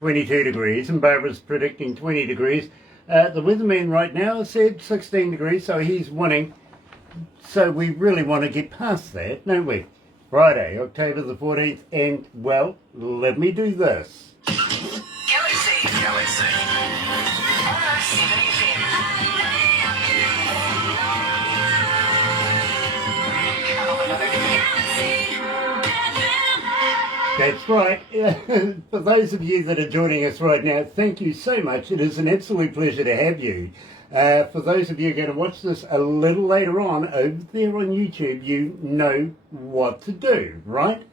22 degrees, and Barbara's predicting 20 degrees. The weatherman right now said 16 degrees, so he's winning. So we really want to get past that, don't we? Friday, October the 14th, and, well, let me do this. Galaxy 107fm. That's right. For those of you that are joining us right now, thank you so much. It is an absolute pleasure to have you. For those of you who are going to watch this a little later on over there on YouTube, you know what to do, right?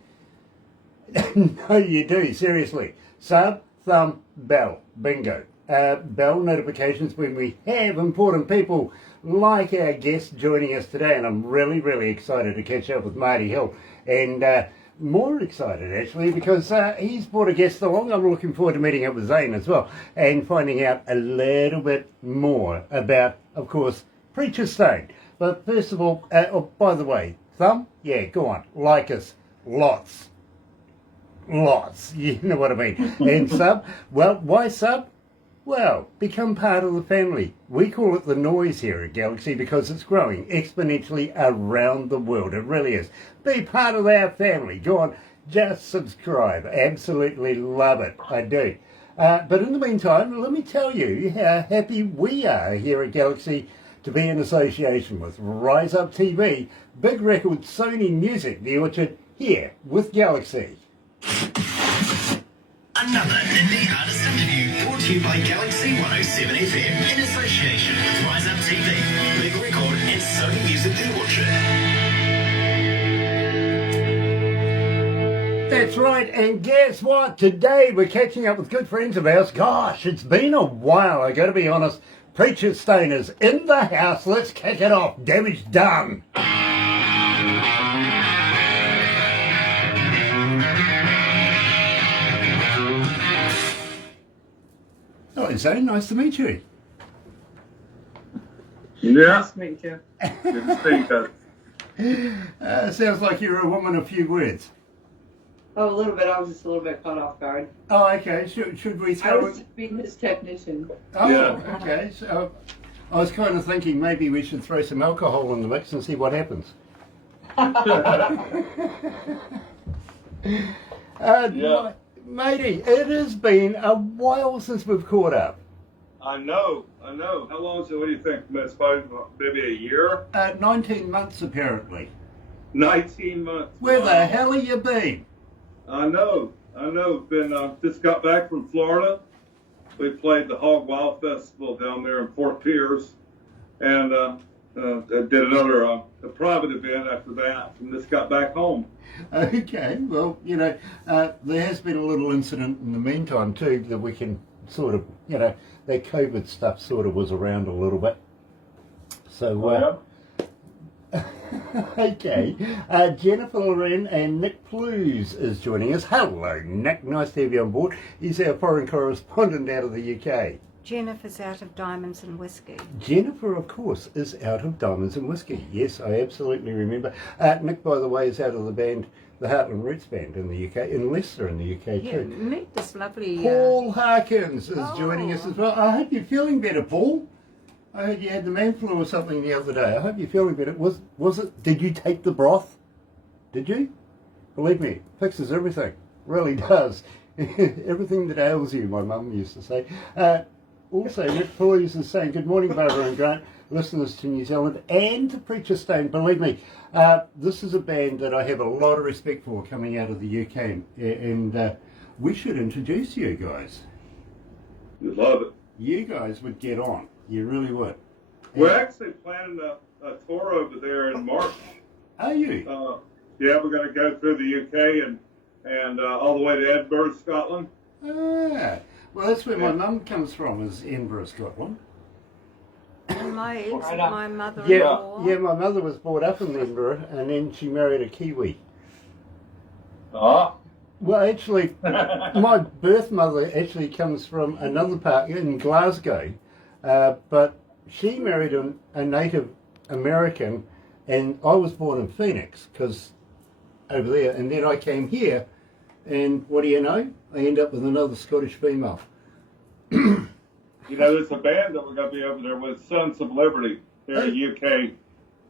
No, you do, seriously. Sub, thumb, bell. Bingo. Bell notifications when we have important people like our guest joining us today. And I'm really, really excited to catch up with Marty Hill. And more excited, actually, because he's brought a guest along. I'm looking forward to meeting up with Zane as well and finding out a little bit more about, of course, Preacher Stone. But first of all, oh, by the way, thumb? Yeah, go on. Like us. Lots. You know what I mean. And sub? Well, why sub? Well, become part of the family. We call it the noise here at Galaxy because it's growing exponentially around the world. It really is. Be part of our family. Go on, just subscribe. Absolutely love it. I do. But in the meantime, let me tell you how happy we are here at Galaxy to be in association with Rise Up TV, Big Record Sony Music, The Orchard, here with Galaxy. Another indie artist interview brought to you by Galaxy 107fm in association with Rise Up TV, Big Record and Sony Music The Orchard. That's right, and guess what? Today we're catching up with good friends of ours. Gosh, it's been a while, I gotta be honest. Preacher Stone is in the house. Let's kick it off. Damage done. Oh, Zane, nice to meet you. Yeah. Nice to meet you. Good to see you. Sounds like you're a woman of few words. Oh, a little bit. I was just a little bit caught off guard. Oh, okay. Should we I throw was just being his technician. Oh, Yeah. okay. So I was kind of thinking maybe we should throw some alcohol in the mix and see what happens. Yeah. Matey, it has been a while since we've caught up. I know. How long is it? What do you think? Maybe a year? 19 months apparently. 19 months. Where the Wow. hell have you been? I know. Been just got back from Florida. We played the Hog Wild Festival down there in Fort Pierce, and did another a private event after that, and just got back home. Okay, well, you know, there has been a little incident in the meantime too that we can sort of, you know, that COVID stuff sort of was around a little bit. So, okay, Jennifer Loren and Nick Plews is joining us. Hello, Nick. Nice to have you on board. He's our foreign correspondent out of the UK. Jennifer's out of Diamonds and Whiskey. Jennifer, of course, is out of Diamonds and Whiskey. Yes, I absolutely remember. Nick, by the way, is out of the band, the Heartland Roots Band in the UK, in Leicester in the UK Yeah, too. meet this lovely... Paul Harkins is joining us as well. I hope you're feeling better, Paul. I heard you had the man flu or something the other day. I hope you're feeling better. Was it? Did you take the broth? Did you? Believe me, it fixes everything. Really does. Everything that ails you, my mum used to say. Also, Nick Plews is saying, good morning, Barbara and Grant, listeners to New Zealand and to Preacher Stone. Believe me, this is a band that I have a lot of respect for coming out of the UK, and we should introduce you guys. We love it. You guys would get on. You really would. We're actually planning a tour over there in March. Are you? Yeah, we're going to go through the UK and all the way to Edinburgh, Scotland. Ah, well, that's where my mum comes from, is Edinburgh, Scotland. And my Yeah, mother-in-law. yeah, my mother was brought up in Edinburgh, and then she married a Kiwi. Ah. Well, actually, my birth mother actually comes from another part in Glasgow, but she married a Native American, and I was born in Phoenix, because over there, and then I came here And what do you know? I end up with another Scottish female. You know, there's a band that we're going to be over there with, Sons of Liberty. They're a UK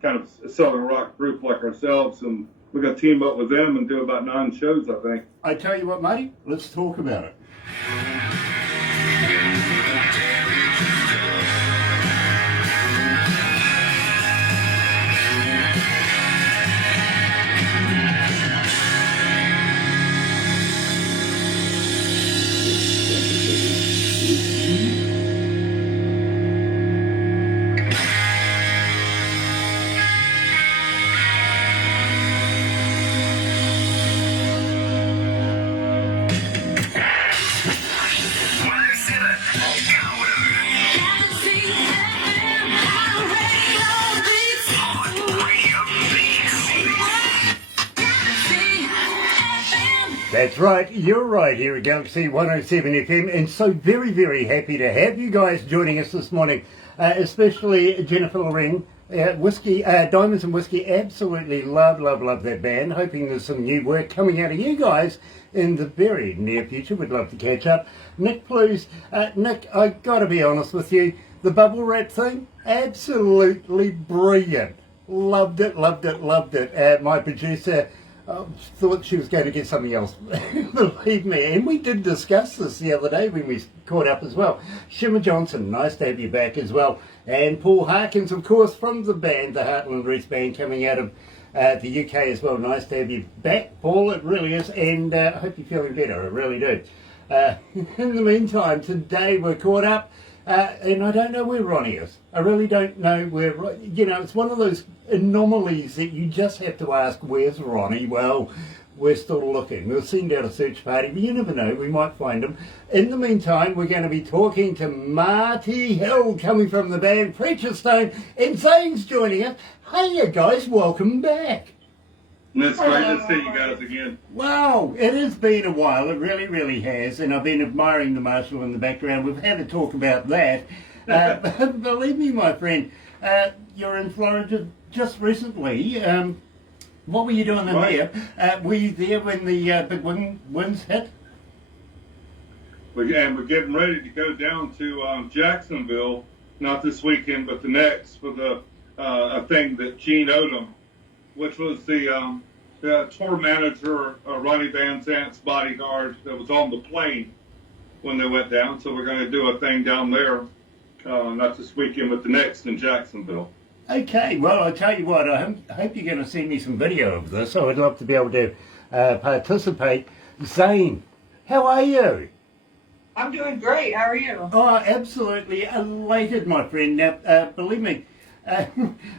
kind of southern rock group like ourselves, and we're going to team up with them and do about 9 shows, I think. I tell you what, matey, let's talk about it. That's right, you're right here at Galaxy 107 FM, and so very, very happy to have you guys joining us this morning, especially Jennifer Loren, Whiskey, Diamonds and Whiskey. Absolutely love that band. Hoping there's some new work coming out of you guys in the very near future. We'd love to catch up. Nick, please. Nick, I got to be honest with you, the bubble wrap thing, absolutely brilliant. Loved it. My producer thought she was going to get something else. Believe me. And we did discuss this the other day when we caught up as well. Shimmer Johnson, nice to have you back as well. And Paul Harkins, of course, from the band, the Heartland Roots Band, coming out of the UK as well. Nice to have you back, Paul. It really is. And I hope you're feeling better. I really do. In the meantime, today we're caught up. And I don't know where Ronnie is. I really don't know where, you know, it's one of those anomalies that you just have to ask, where's Ronnie? Well, we're still looking. We'll send out a search party, but you never know, we might find him. In the meantime, we're going to be talking to Marty Hill, coming from the band Preacher Stone, and Zane's joining us. Hey, you guys, welcome back. And it's great to see you guys again. Wow, it has been a while. It really has. And I've been admiring the Marshall in the background. We've had a talk about that. But believe me, my friend, you're in Florida just recently. What were you doing in there? Were you there when the big winds hit? And we're getting ready to go down to Jacksonville, not this weekend, but the next, for the a thing that Gene Odom, which was the tour manager, Ronnie Van Zant's bodyguard, that was on the plane when they went down. So we're going to do a thing down there, not this weekend, but the next in Jacksonville. Okay, well, I'll tell you what, I hope you're going to send me some video of this. I would love to be able to participate. Zane, how are you? I'm doing great. How are you? Oh, absolutely elated, my friend. Now, believe me,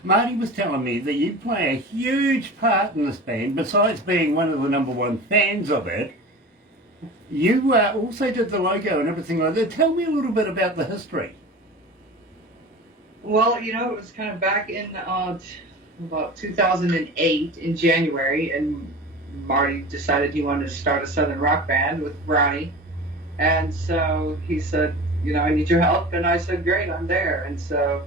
Marty was telling me that you play a huge part in this band. Besides being one of the #1 fans of it, you also did the logo and everything like that. Tell me a little bit about the history. Well, you know, it was kind of back in about 2008 in January, and Marty decided he wanted to start a southern rock band with Ronnie. And so he said, you know, I need your help. And I said, great, I'm there. And so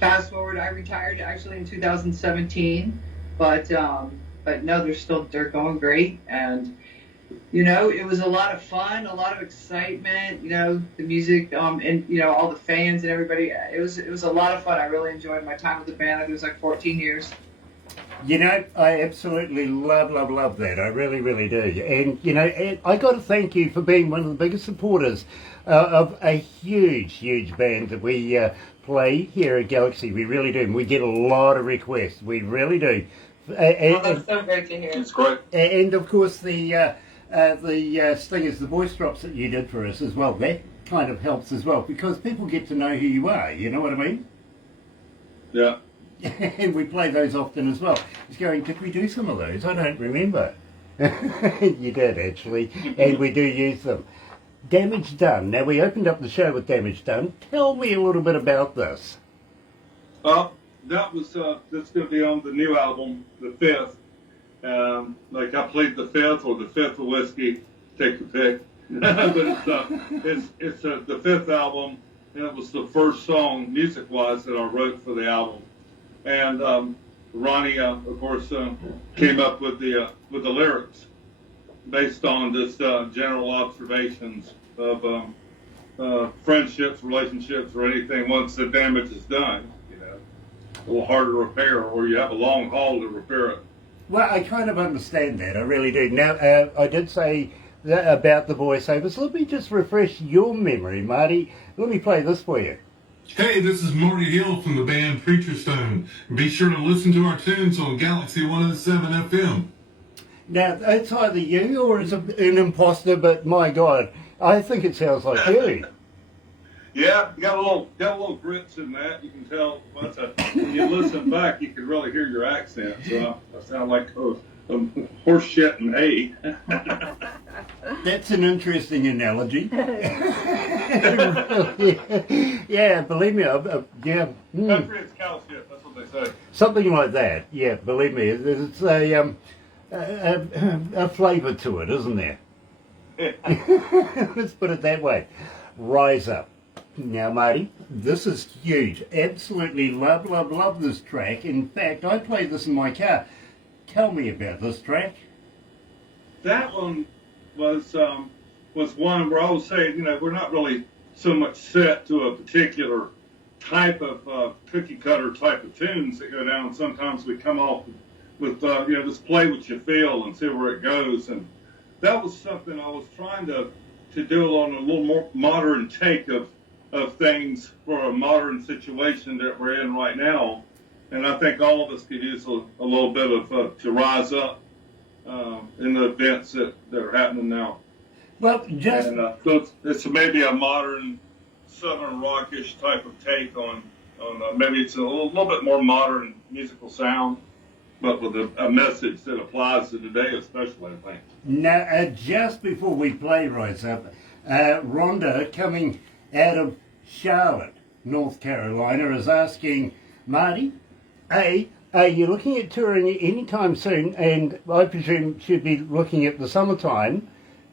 fast forward, I retired actually in 2017, but no, they're going great. And, you know, it was a lot of fun, a lot of excitement, you know, the music, and, you know, all the fans and everybody. It was a lot of fun. I really enjoyed my time with the band. I think it was like 14 years. You know, I absolutely love that. I really do. And, you know, I got to thank you for being one of the biggest supporters of a huge band that we play here at Galaxy. We really do. And we get a lot of requests. We really do. That's so great to hear. It's great. And, of course, the Stingers, the voice drops that you did for us as well, that kind of helps as well, because people get to know who you are. You know what I mean? Yeah. And we play those often as well. He's going, did we do some of those? I don't remember. You did, actually. And we do use them. Damage Done. Now, we opened up the show with Damage Done. Tell me a little bit about this. That was, that's going to be on the new album, the 5th. Like I played the 5th or the 5th of whiskey, take your pick. But it's the 5th album, and it was the first song, music-wise, that I wrote for the album. And Ronnie, of course, came up with the lyrics. based on just general observations of friendships, relationships, or anything once the damage is done. You know, a little harder to repair, or you have a long haul to repair it. Well, I kind of understand that. I really do. Now, I did say that about the voiceovers. Let me just refresh your memory, Marty. Let me play this for you. Hey, this is Marty Hill from the band Preacher Stone. Be sure to listen to our tunes on galaxy107 FM. Now, it's either you or it's an imposter, but my God, I think it sounds like you. Yeah, you got a little grits in that. You can tell when you listen back, you can really hear your accent. So I sound like horse shit and hay. That's an interesting analogy. Yeah, believe me, yeah. Country is cow shit. That's what they say. Something like that. Yeah, believe me, it's a flavour to it, isn't there? Let's put it that way. Rise Up. Now, Marty, this is huge. Absolutely love this track. In fact, I play this in my car. Tell me about this track. That one was one where I was saying, you know, we're not really so much set to a particular type of cookie cutter type of tunes that go down. Sometimes we come off with, you know, just play what you feel and see where it goes. And that was something I was trying to do on a little more modern take of things for a modern situation that we're in right now. And I think all of us could use a little bit of to rise up in the events that are happening now. Well, just... And so it's maybe a modern Southern rockish type of take on maybe it's a little bit more modern musical sound, but with a message that applies to today especially, I think. Now, just before we play Rise Up, Rhonda, coming out of Charlotte, North Carolina, is asking, Marty, are you looking at touring anytime soon? And I presume she'd be looking at the summertime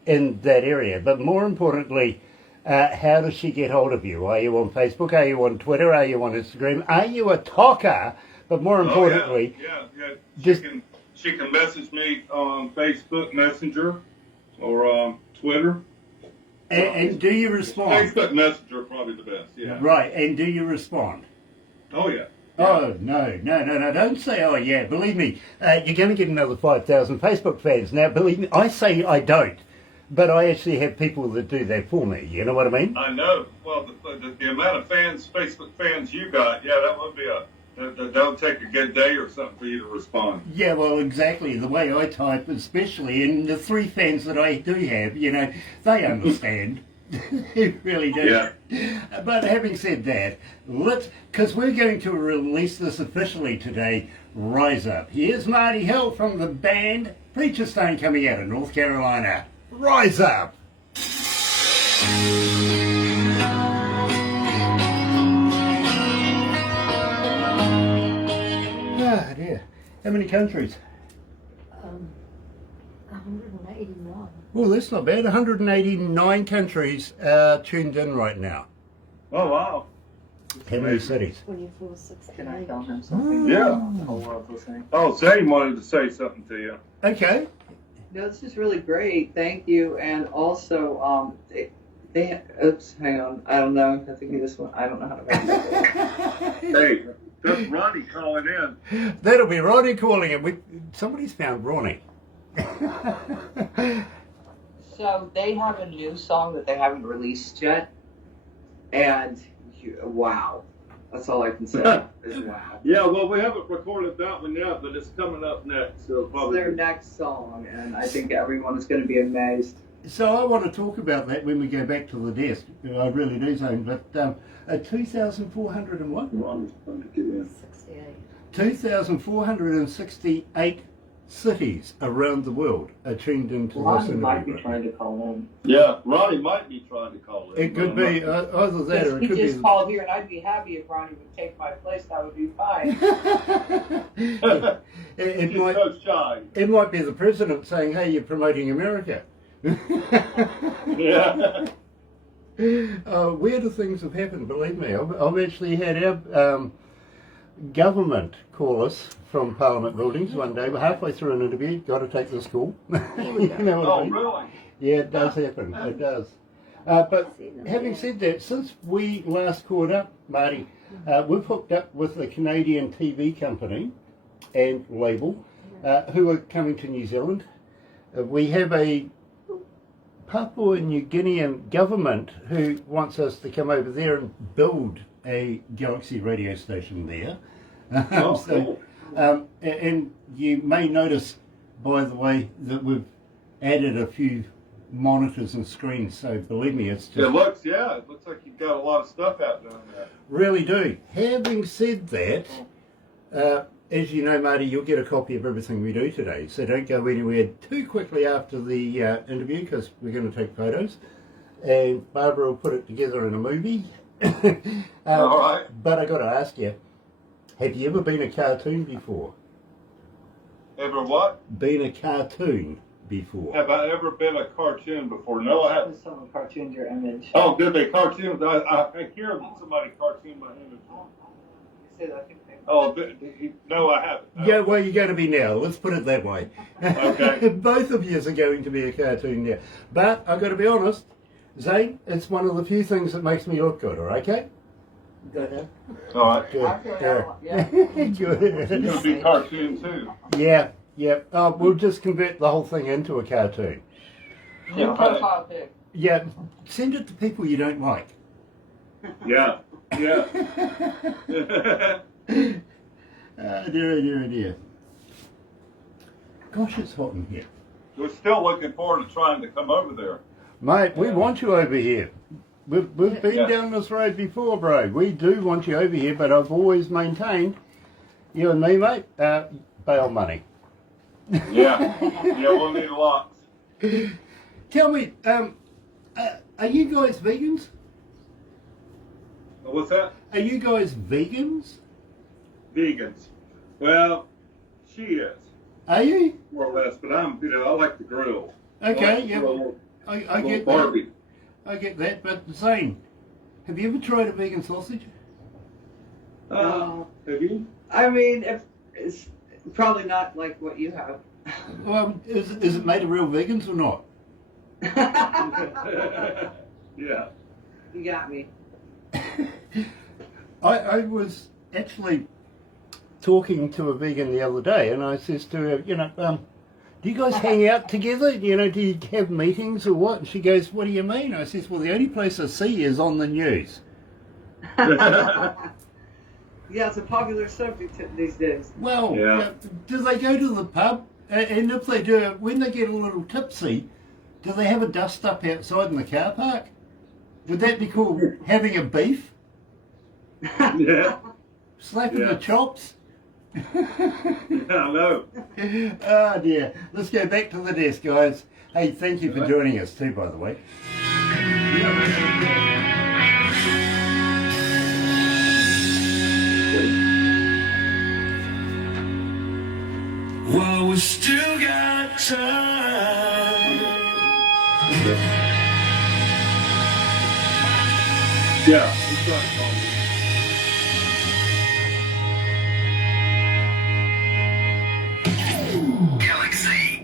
in that area. But more importantly, how does she get hold of you? Are you on Facebook? Are you on Twitter? Are you on Instagram? Are you a talker? But more importantly... She can message me on Facebook Messenger or Twitter. And do you respond? Facebook Messenger probably the best, yeah. Right, and do you respond? Oh, yeah. Oh, no, don't say, oh, yeah, believe me, you're going to get another 5,000 Facebook fans. Now, believe me, I say I don't, but I actually have people that do that for me, you know what I mean? I know. Well, the amount of fans, Facebook fans you got, yeah, that would be that'll take a good day or something for you to respond. Yeah, well, exactly. The way I type, especially, and the 3 fans that I do have, you know, they understand. They really do. Yeah. But having said that, because we're going to release this officially today, Rise Up. Here's Marty Hill from the band Preacher Stone coming out of North Carolina. Rise Up! Ah, dear. How many countries? 181. Well, that's not bad. 189 countries tuned in right now. Oh, wow. How many cities? 24, 68. Can I tell him something? Yeah. The whole world's listening. Oh, Zane wanted to say something to you. Okay. No, this is really great. Thank you. And also, they oops, hang on. I don't know. I think this one. I don't know how to make it. Hey, that's Ronnie calling in. That'll be Ronnie calling in. Somebody's found Ronnie. So they have a new song that they haven't released yet, and wow, that's all I can say. Is wow. Yeah, well, we haven't recorded that one yet, but it's coming up next. So It's probably their next song, and I think everyone is going to be amazed. So I want to talk about that when we go back to the desk. I really do, Zane. But 2,401? Ronnie's trying to get in. 68. 2,468 cities around the world are tuned into this Ronnie interview. might be trying to call in. Yeah, Ronnie might be trying to call in. It could be either that or it He could just be... called here, and I'd be happy if Ronnie would take my place. That would be fine. it He's might... so shy. It might be the president saying, hey, you're promoting America. Yeah. Weirder things have happened, believe me. I've actually had government call us from Parliament buildings one day. We're halfway through an interview, got to take this call. You know what I Oh, mean? really? Yeah, it does happen. It does. But having said that, since we last caught up, Marty, we've hooked up with a Canadian TV company and label who are coming to New Zealand. We have a Papua New Guinean government who wants us to come over there and build a Galaxy radio station there. Oh, cool. And you may notice, by the way, that we've added a few monitors and screens, so believe me, it's just... It looks like you've got a lot of stuff out down there. Really do. Having said that, as you know, Marty, you'll get a copy of everything we do today, so don't go anywhere too quickly after the interview, because we're going to take photos, and Barbara will put it together in a movie. All right. But I got to ask you, have you ever been a cartoon before? Ever what? Been a cartoon before? Have I ever been a cartoon before? No, I haven't. Someone cartooned your image. Oh, did they cartoon? I hear that somebody cartooned my image. Say that. Oh, no, I haven't. No. Yeah, well, you're going to be now. Let's put it that way. Okay. Both of you are going to be a cartoon now. But I've got to be honest, Zane, it's one of the few things that makes me look good, all right, okay? Good. All right. Good. Yeah. Good. It's going to be cartoon too. Yeah. We'll just convert the whole thing into a cartoon. New profile pic. Yeah, send it to people you don't like. Yeah. Dear. Gosh, it's hot in here. We're still looking forward to trying to come over there. Mate, we want you over here. We've been Yeah. down this road before, bro. We do want you over here, but I've always maintained, you and me, mate, bail money. Yeah, we'll need lots. Tell me, are you guys vegans? What's that? Are you guys vegans? Vegans. Well, she is, Are you? more or less, but I like to grill. Okay, yeah. I I get that. Barbie. I get that, but Zane, have you ever tried a vegan sausage? Have you? I mean, if it's probably not like what you have. Well, is it made of real vegans or not? Yeah. You got me. I was actually talking to a vegan the other day, and I says to her, do you guys hang out together? Do you have meetings or what? And she goes, what do you mean? I says, well, the only place I see you is on the news. Yeah, it's a popular subject these days. Well, Yeah. do they go to the pub? And if they do, when they get a little tipsy, do they have a dust up outside in the car park? Would that be called having a beef? Yeah. Slapping Yeah. the chops? I know. Oh dear. Let's go back to the desk, guys. Hey, thank you for joining us too, by the way. Well, we still got time. Yeah. He's trying to call me. Galaxy.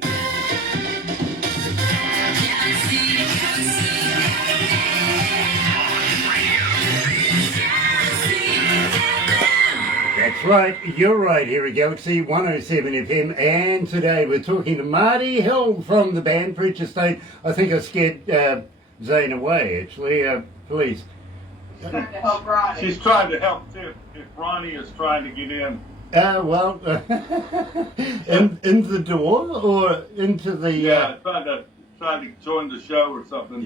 That's right, you're right here at Galaxy 107 FM, and today we're talking to Marty Hill from the band Preacher Stone. I think I scared Zane away, actually. Please. Trying to help Ronnie. She's trying to help too. If Ronnie is trying to get in. Well, in the door or into the... Yeah, trying to join the show or something.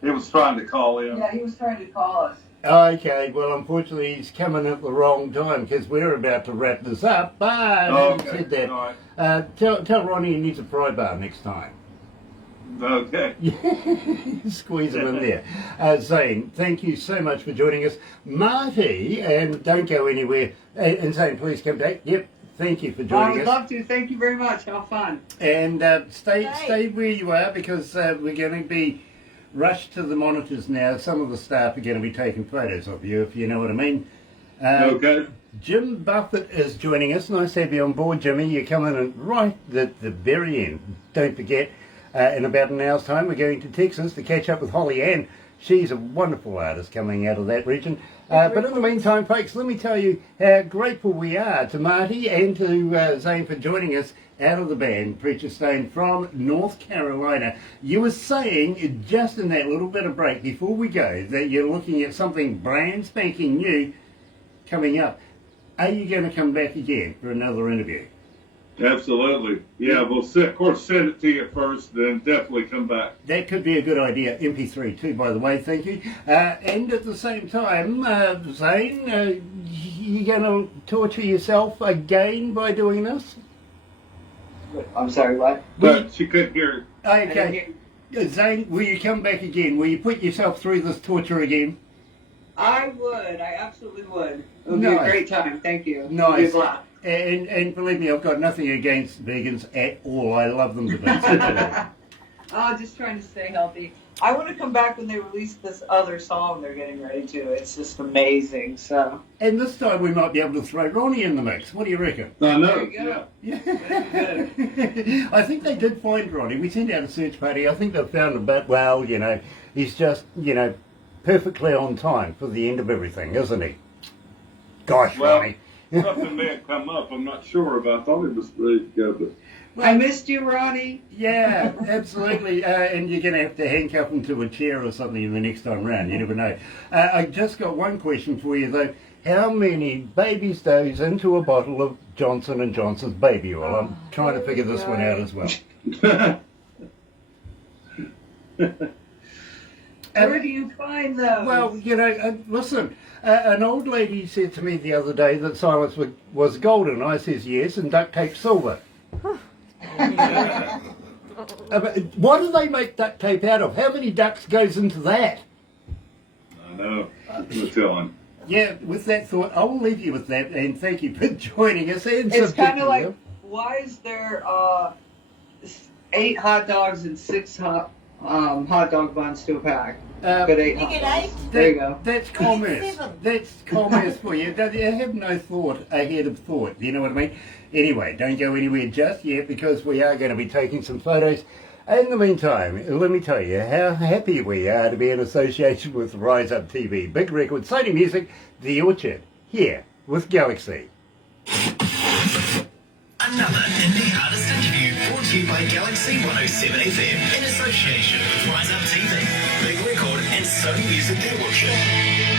He was trying to call in. Yeah, he was trying to call us. Okay, well, unfortunately, he's coming at the wrong time because we're about to wrap this up. But having said that, All right. tell Ronnie he needs a pry bar next time. Okay. Squeeze him in there. Zane, thank you so much for joining us. Marty, and don't go anywhere. And Zane, please come back. Yep, thank you for I joining would us. love to. Thank you very much. How fun. And stay where you are because we're going to be rushed to the monitors now. Some of the staff are going to be taking photos of you, if you know what I mean. Okay. Jim Buffett is joining us. Nice to have you on board, Jimmy. You're coming in right at the very end. Don't forget, in about an hour's time, we're going to Texas to catch up with Holly Ann. She's a wonderful artist coming out of that region. But in the meantime, folks, let me tell you how grateful we are to Marty and to Zane for joining us out of the band, Preacher Stone from North Carolina. You were saying, just in that little bit of break before we go, that you're looking at something brand spanking new coming up. Are you going to come back again for another interview? Absolutely. Yeah, we'll of course send it to you first, then definitely come back. That could be a good idea. MP3 too, by the way, thank you. And at the same time, Zane, you going to torture yourself again by doing this? I'm sorry, what? But she couldn't hear it. Okay. Zane, will you come back again? Will you put yourself through this torture again? I would. I absolutely would. It would be Nice. a great time. Thank you. Nice. Good luck. And believe me, I've got nothing against vegans at all. I love them to bits. Oh, just trying to stay healthy. I want to come back when they release this other song they're getting ready to. It's just amazing. So. And this time we might be able to throw Ronnie in the mix. What do you reckon? I know. There you go. Yeah. I think they did find Ronnie. We sent out a search party. I think they found him, but, well, you know, he's just, you know, perfectly on time for the end of everything, isn't he? Gosh, Well, Ronnie. something may have come up. I'm not sure about. I thought he was ready to go, but I missed you, Ronnie. Yeah, absolutely. And you're going to handcuff him to a chair or something the next time round. You never know. I just got one question for you, though. How many baby stows into a bottle of Johnson & Johnson's baby oil? I'm trying to figure this one out as well. Where do you find those? Well, you know, listen, an old lady said to me the other day that silence was golden. I says yes, and duct tape silver. But what do they make duct tape out of? How many ducks goes into that? I know. I'm telling. Yeah, with that thought, I'll leave you with that, and thank you for joining us. And it's kind subjecting of like, them. why is there 8 hot dogs and 6 hot dog buns to a pack? But 8 You hot get dogs. 8? There you go. That's commerce. 7. That's commerce for you. You have no thought ahead of thought. You know what I mean? Anyway, don't go anywhere just yet because we are going to be taking some photos. In the meantime, let me tell you how happy we are to be in association with Rise Up TV. Big record, Sony Music, The Orchard, here with Galaxy. Another indie artist interview brought to you by Galaxy 107 FM in association with Rise Up TV, Big Record and Sony Music The Orchard.